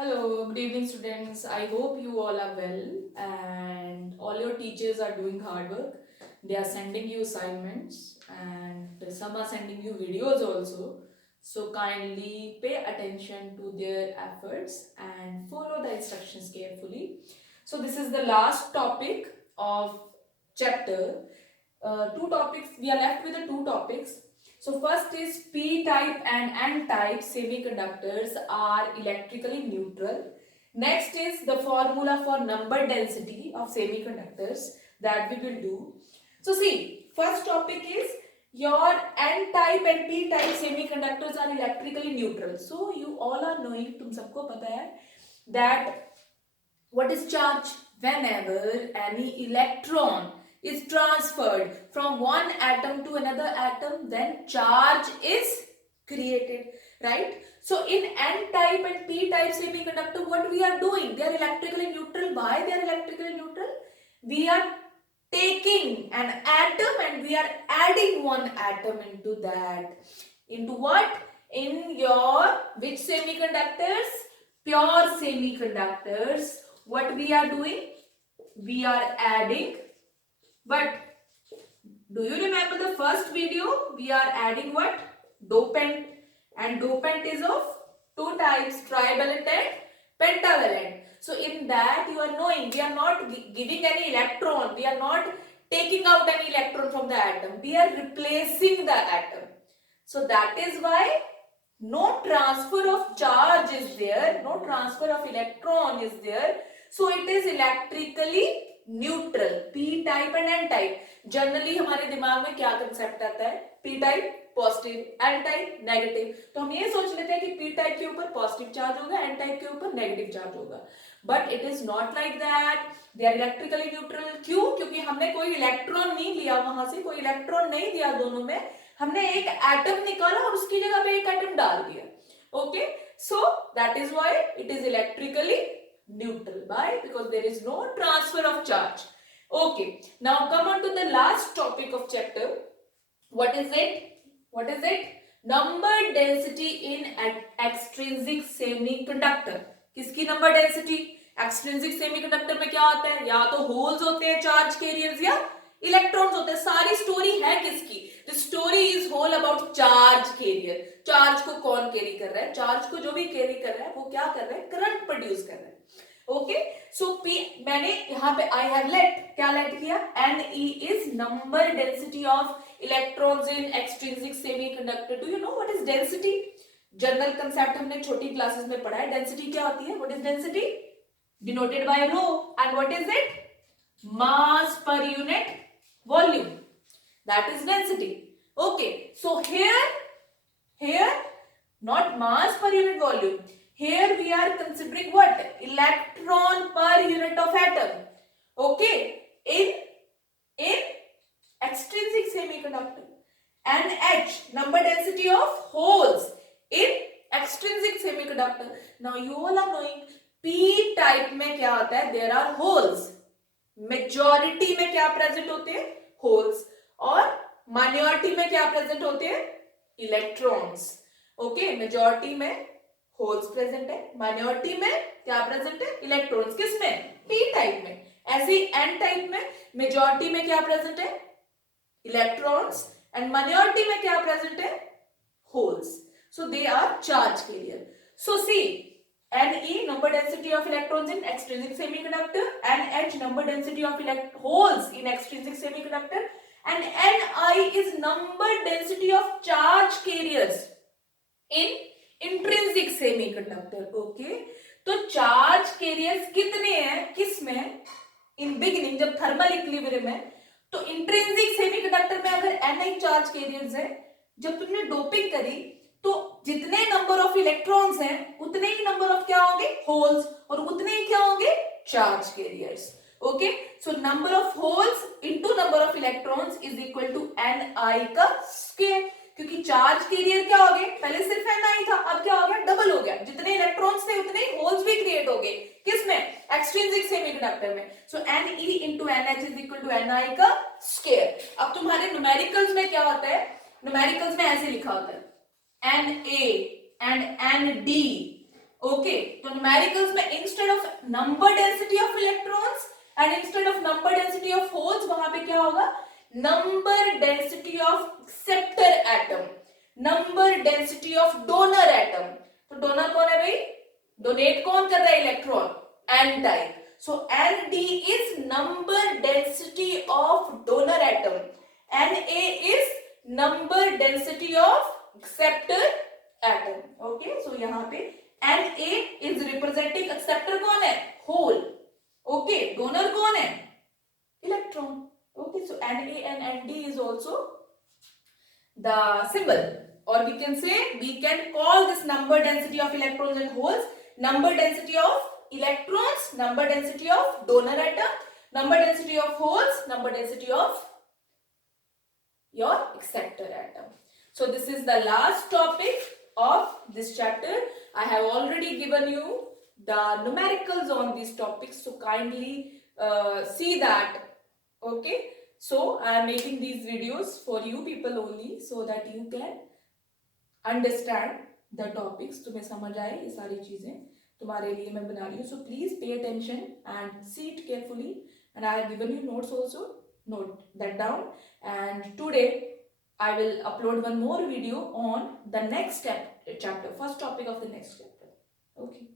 Hello, good evening, students. I hope you all are well and all your teachers are doing hard work. They are sending you assignments and some are sending you videos also. So, kindly pay attention to their efforts and follow the instructions carefully. So, this is the last topic of chapter. Two topics, we are left with the two topics. So first is p-type and n-type semiconductors are electrically neutral. Next is the formula for number density of semiconductors that we will do. So see, first topic is your n-type and p-type semiconductors are electrically neutral. So you all are knowing, tum sabko pata hai that what is charge? Whenever any electron is transferred from one atom to another atom, then charge is created, right? So in n-type and p-type semiconductor, what we are doing? They are electrically neutral. Why they are electrically neutral? We are taking an atom and we are adding one atom into that. Into what? In your which semiconductors? Pure semiconductors. What we are doing? We are adding, but do you remember the first video? We are adding what? Dopant, and dopant is of two types, trivalent and pentavalent. So in that you are knowing we are not giving any electron, we are not taking out any electron from the atom, we are replacing the atom. So that is why no transfer of charge is there, no transfer of electron is there. So it is electrically neutral. P type and N type. Generally हमारे दिमाग में क्या concept आता है? P type positive, N type negative. तो हम ये सोच लेते हैं कि P टाइप के ऊपर पॉजिटिव चार्ज होगा, N टाइप के ऊपर नेगेटिव चार्ज होगा. But it is not like that. They are electrically neutral. क्यों? क्योंकि हमने कोई इलेक्ट्रॉन नहीं लिया वहां से, कोई इलेक्ट्रॉन नहीं दिया दोनों में, हमने एक एटम निकाला और उसकी जगह पे एक एटम डाल दिया. Okay, so that is why it is electrically neutral. Why? Because there is no transfer of charge. Okay, now come on to the last topic of chapter. What is it? What is it? Number density in extrinsic semiconductor. किसकी number density? Extrinsic semiconductor में क्या होता है? या तो holes होते हैं charge carriers या इलेक्ट्रॉन्स होते हैं. सारी स्टोरी है किसकी? The story is whole about charge carrier. Charge को कौन कैरी कर रहा है? चार्ज को जो भी कैरी कर रहा है वो क्या कर रहा है? करंट प्रोड्यूस कर रहा है. ओके, सो पी मैंने यहाँ पे आई हैव लेट क्या लेट किया? N E is number density of electrons in extrinsic semiconductor. Do you know what is density? General concept हमने छोटी क्लासेस में पढ़ा है. डेंसिटी क्या होती है? What is density? Denoted by rho. And what is it? Mass per unit volume. That is density. Okay, so here not mass per unit volume, here we are considering what? Electron per unit of atom. Okay, in extrinsic semiconductor. NH, number density of holes in extrinsic semiconductor. Now you all are knowing p type में क्या होता है? There are holes. Majority में क्या present होते हैं? Holes. और minority में क्या प्रेजेंट होते हैं? इलेक्ट्रॉन्स. ओके, मेजॉरिटी में होल्स प्रेजेंट है, माइनॉरिटी में क्या प्रेजेंट है? इलेक्ट्रॉन्स. किसमें? पी टाइप में. ऐसे ही एन टाइप में मेजॉरिटी में क्या प्रेजेंट है? इलेक्ट्रॉन्स. एंड माइनॉरिटी में क्या प्रेजेंट है? Holes. So they are charge carrier. So see, Ne number density of electrons in extrinsic semiconductor, NH number density of holes in extrinsic semiconductor, and Ni is number density of charge carriers in intrinsic semiconductor. Okay, तो charge carriers कितने हैं? किसमें? In beginning जब thermal equilibrium है तो intrinsic semiconductor में अगर Ni charge carriers है, जब तुमने डोपिंग करी तो जितने नंबर ऑफ इलेक्ट्रॉन्स हैं उतने ही नंबर ऑफ क्या होंगे? होल्स. और उतने ही क्या होंगे? Charge carriers. Okay, so number of holes into number of electrons is equal to Ni का स्क्वायर. क्योंकि चार्ज कैरियर क्या हो गए? पहले सिर्फ Ni था, अब क्या हो गया? डबल हो गया. जितने इलेक्ट्रॉन्स थे उतने ही होल्स भी क्रिएट हो गए. किसमें? एक्सट्रिंसिक सेमीकंडक्टर में. सो Ne into NH is equal to Ni का स्क्वायर. अब तुम्हारे न्यूमेरिकल्स में क्या होता है? न्यूमेरिकल्स में ऐसे लिखा होता है Na and Nd. ओके, तो तो न्यूमेरिकल्स में instead of number density of electrons and instead of number density of holes वहां पे क्या होगा, number density of acceptor atom, number density of donor atom. तो डोनर कौन है भाई, डोनेट कौन कर रहा है electron, N type. So Nd is number density of donor atom. Na is number density of acceptor atom. Okay, so यहाँ पे Na is representing acceptor कौन है, whole. Okay, donor कौन है, electron. Okay, so Na and Nd is also the symbol, or we can say, we can call this number density of electrons and holes number density of electrons, number density of donor atom, number density of holes, number density of your acceptor atom. So this is the last topic of this chapter. I have already given you the numericals on these topics, so kindly see that. Okay, so I am making these videos for you people only, so that you can understand the topics. तुम्हें समझ आए ये सारी चीजें तुम्हारे लिए मैं बना रही हूँ. So please pay attention and see it carefully, and I have given you notes also. Note that down. And today I will upload one more video on the next chapter, first topic of the next chapter. Okay.